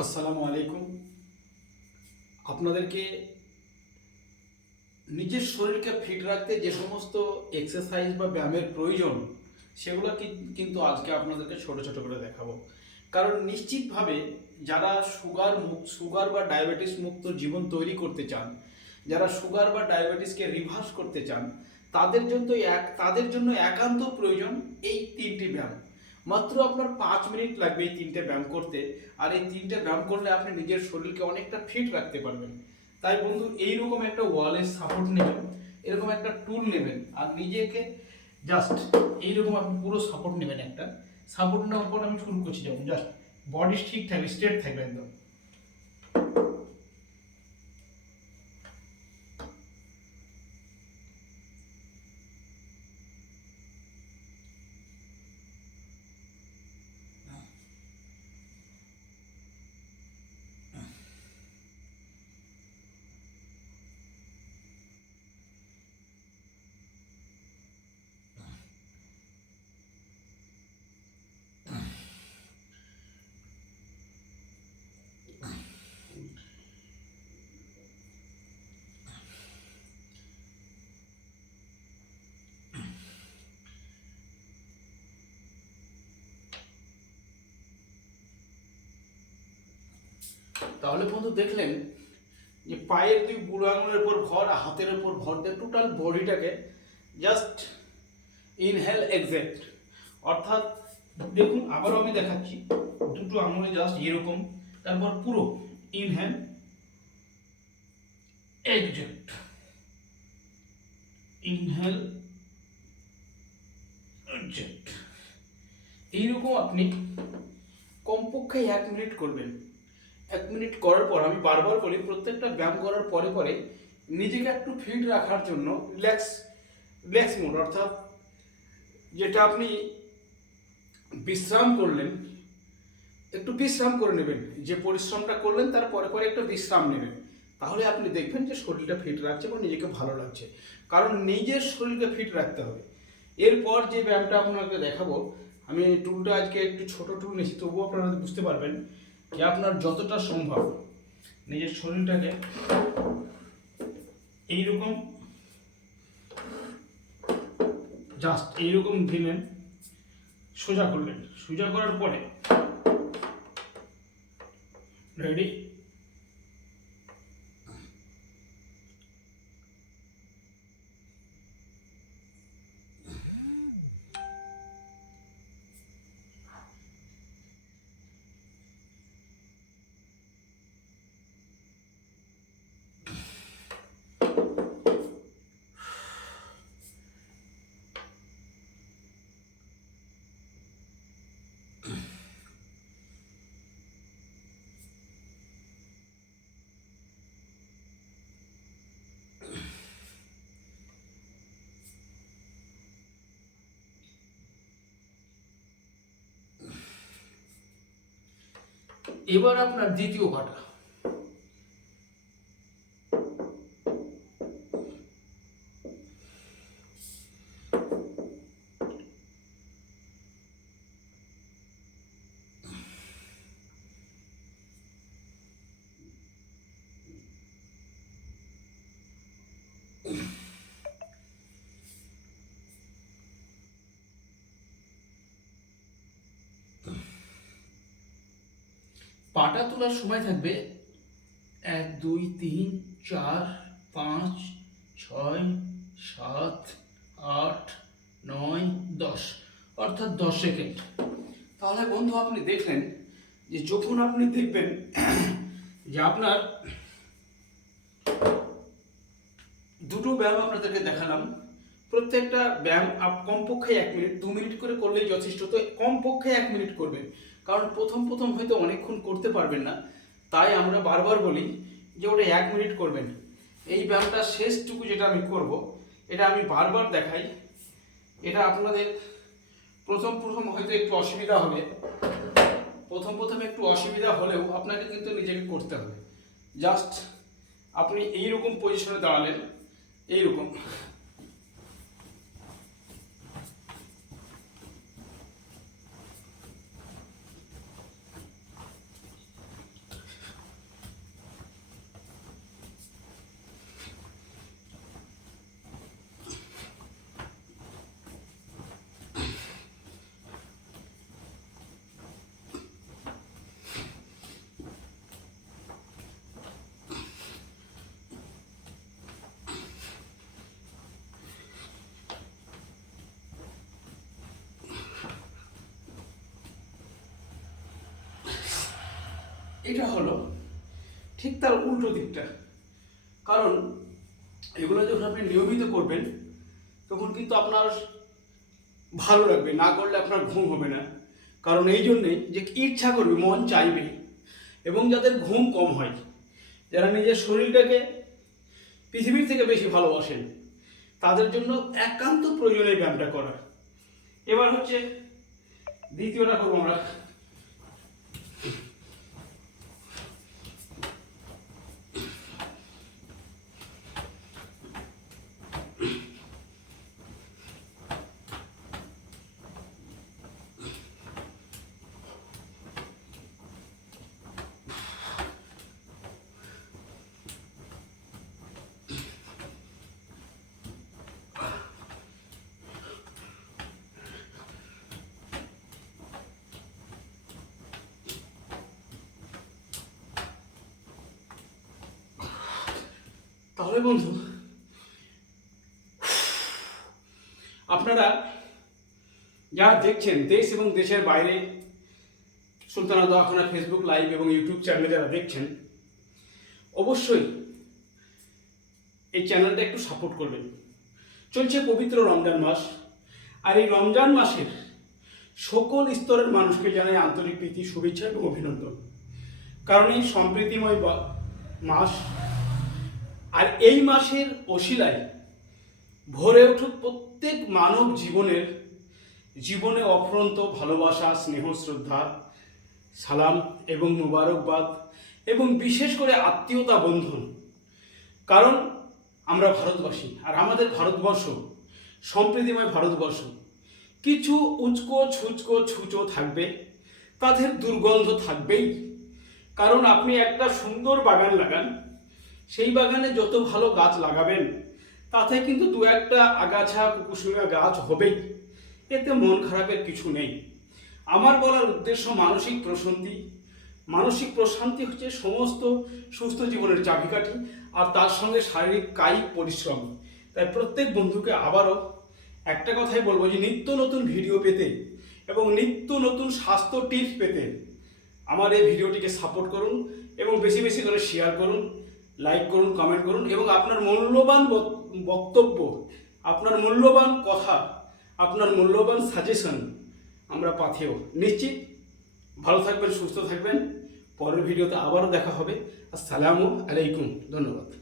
আসসালামু আলাইকুম। আপনাদেরকে নিজের শরীরকে ফিট রাখতে যে সমস্ত এক্সারসাইজ বা ব্যায়ামের প্রয়োজন, সেগুলো কিন্তু আজকে আপনাদেরকে ছোট ছোট করে দেখাবো। কারণ নিশ্চিতভাবে যারা সুগার সুগার বা ডায়াবেটিস মুক্ত জীবন তৈরি করতে চান, যারা সুগার বা ডায়াবেটিসকে রিভার্স করতে চান, তাদের জন্য এক তাদের জন্য একান্ত প্রয়োজন এই মাত্র আপনার পাঁচ মিনিট লাগবে এই তিনটে ব্যায়াম করতে। আর এই তিনটে ব্যায়াম করলে আপনি নিজের শরীরকে অনেকটা ফিট রাখতে পারবেন। তাই বন্ধু, এইরকম একটা ওয়ালের সাপোর্ট নেবেন, এরকম একটা টুল নেবেন, আর নিজেকে জাস্ট এইরকম আপনি পুরো সাপোর্ট নেবেন একটা। সাপোর্ট নেওয়ার পর আমি শুরু করছি, যেমন জাস্ট বডি ঠিক থাকবে স্ট্রেট থাকবে একদম। তাহলে বন্ধু দেখলেন যে পায়ের দুই বুড়ো আঙুলের উপর ভর হাতের উপর ভর দিয়ে টোটাল বডিটাকে জাস্ট ইনহেল এক্সেট অর্থাৎ দেখুন, আবারও আমি দেখাচ্ছি, দুটো আঙুলে জাস্ট এরকম, তারপর পুরো ইনহেল এক্সেট ইনহেল এক্সেট এইরকম আপনি কমপক্ষে এক মিনিট করবেন। এক মিনিট করার পর আমি বারবার বলি প্রত্যেকটা ব্যায়াম করার পরে পরে নিজেকে একটু ফিট রাখার জন্য রিল্যাক্স রিল্যাক্স মোড অর্থাৎ যেটা আপনি বিশ্রাম করলেন, একটু বিশ্রাম করে নেবেন। যে পরিশ্রমটা করলেন, তার পরে পরে একটু বিশ্রাম নেবেন। তাহলে আপনি দেখবেন যে শরীরটা ফিট রাখছে এবং নিজেকে ভালো লাগছে। কারণ নিজের শরীরকে ফিট রাখতে হবে। এরপর যে ব্যায়ামটা আপনাকে দেখাবো, আমি টুলটা আজকে একটু ছোট টুল নিয়েছি, তবুও আপনারা বুঝতে পারবেন। যে আপনার যতটা সম্ভব নিজের শরীরটাকে এইরকম জাস্ট এইরকম দিলেন সোজা করলেন। সোজা করার পরে রেডি এবার আপনার দ্বিতীয় পাটা। পাটা তোলার সময় থাকবে এক, দুই, তিন, চার, পাঁচ, ছয়, সাত, আট, নয়, দশ। অর্থাৎ দশ সেকেন্ড। তাহলে বন্ধু, আপনি দেখলেন যে যখন আপনি দেখবেন যে আপনার দুটো ব্যায়াম আপনাদেরকে দেখালাম, প্রত্যেকটা ব্যায়াম আপ, কমপক্ষে এক মিনিট, দু মিনিট করে করলেই যথেষ্ট। তো কমপক্ষে এক মিনিট করবেন। কারণ প্রথম প্রথম হয়তো অনেকক্ষণ করতে পারবেন না। তাই আমরা বারবার বলি যে ওটা এক মিনিট করবেন। এই ব্যায়ামটা শেষটুকু যেটা আমি করব, এটা আমি বারবার দেখাই। এটা আপনাদের প্রথম প্রথম হয়তো একটু অসুবিধা হবে। প্রথম প্রথম একটু অসুবিধা হলেও আপনাকে কিন্তু নিজেকে করতে হবে। জাস্ট আপনি এইরকম পজিশনে দাঁড়ালেন, এইরকম। এটা হলো ঠিক তার উল্টো দিকটা। কারণ এগুলো যখন আপনি নিয়মিত করবেন, তখন কিন্তু আপনার ভালো লাগবে, না করলে আপনার ঘুম হবে না। কারণ এই জন্যে যে ইচ্ছা করবে, মন চাইবে, এবং যাদের ঘুম কম হয়, যারা নিজের শরীরটাকে পৃথিবীর থেকে বেশি ভালোবাসেন, তাদের জন্য একান্ত প্রয়োজন এই ব্যায়ামটা করা। এবার হচ্ছে দ্বিতীয়টা করব আমরা। তাহলে বন্ধু? আপনারা যারা দেখছেন, দেশ এবং দেশের বাইরে সুলতানা দোয়াখানা ফেসবুক লাইভ এবং ইউটিউব চ্যানেলে যারা দেখছেন, অবশ্যই এই চ্যানেলটা একটু সাপোর্ট করবেন। চলছে পবিত্র রমজান মাস, আর এই রমজান মাসের সকল স্তরের মানুষকে জানাই আন্তরিক প্রীতি, শুভেচ্ছা এবং অভিনন্দন। কারণ এই সম্প্রীতিময় মাস আর এই মাসের অশিলায় ভরে উঠুক প্রত্যেক মানব জীবনের জীবনে অফরন্ত ভালোবাসা, স্নেহ, শ্রদ্ধা, সালাম এবং মোবারকবাদ এবং বিশেষ করে আত্মীয়তা বন্ধন। কারণ আমরা ভারতবাসী আর আমাদের ভারতবর্ষ সম্প্রীতিময় ভারতবর্ষ। কিছু উচকো ছুচকো ছুচো থাকবে, তাদের দুর্গন্ধ থাকবেই। কারণ আপনি একটা সুন্দর বাগান লাগান সেই বাগানে যত ভালো গাছ লাগাবেন, তাতে কিন্তু দু একটা আগাছা কুকুসুমিয়া গাছ হবেই। এতে মন খারাপের কিছু নেই। আমার বলার উদ্দেশ্য মানসিক প্রশান্তি। মানসিক প্রশান্তি হচ্ছে সমস্ত সুস্থ জীবনের চাবিকাঠি আর তার সঙ্গে শারীরিক কায়িক পরিশ্রম। তাই প্রত্যেক বন্ধুকে আবারও একটা কথাই বলব যে, নিত্য নতুন ভিডিও পেতে এবং নিত্য নতুন স্বাস্থ্য টিপস পেতে আমার এই ভিডিওটিকে সাপোর্ট করুন এবং বেশি বেশি করে শেয়ার করুন। লাইক করুন কমেন্ট করুন এবং আপনার মূল্যবান বক- বক্তব্য, আপনার মূল্যবান কথা, আপনার মূল্যবান সাজেশন আমরা পাথেও নিশ্চিত। ভালো থাকবেন, সুস্থ থাকবেন। পরের ভিডিওতে আবারও দেখা হবে। আসসালামু আলাইকুম। ধন্যবাদ।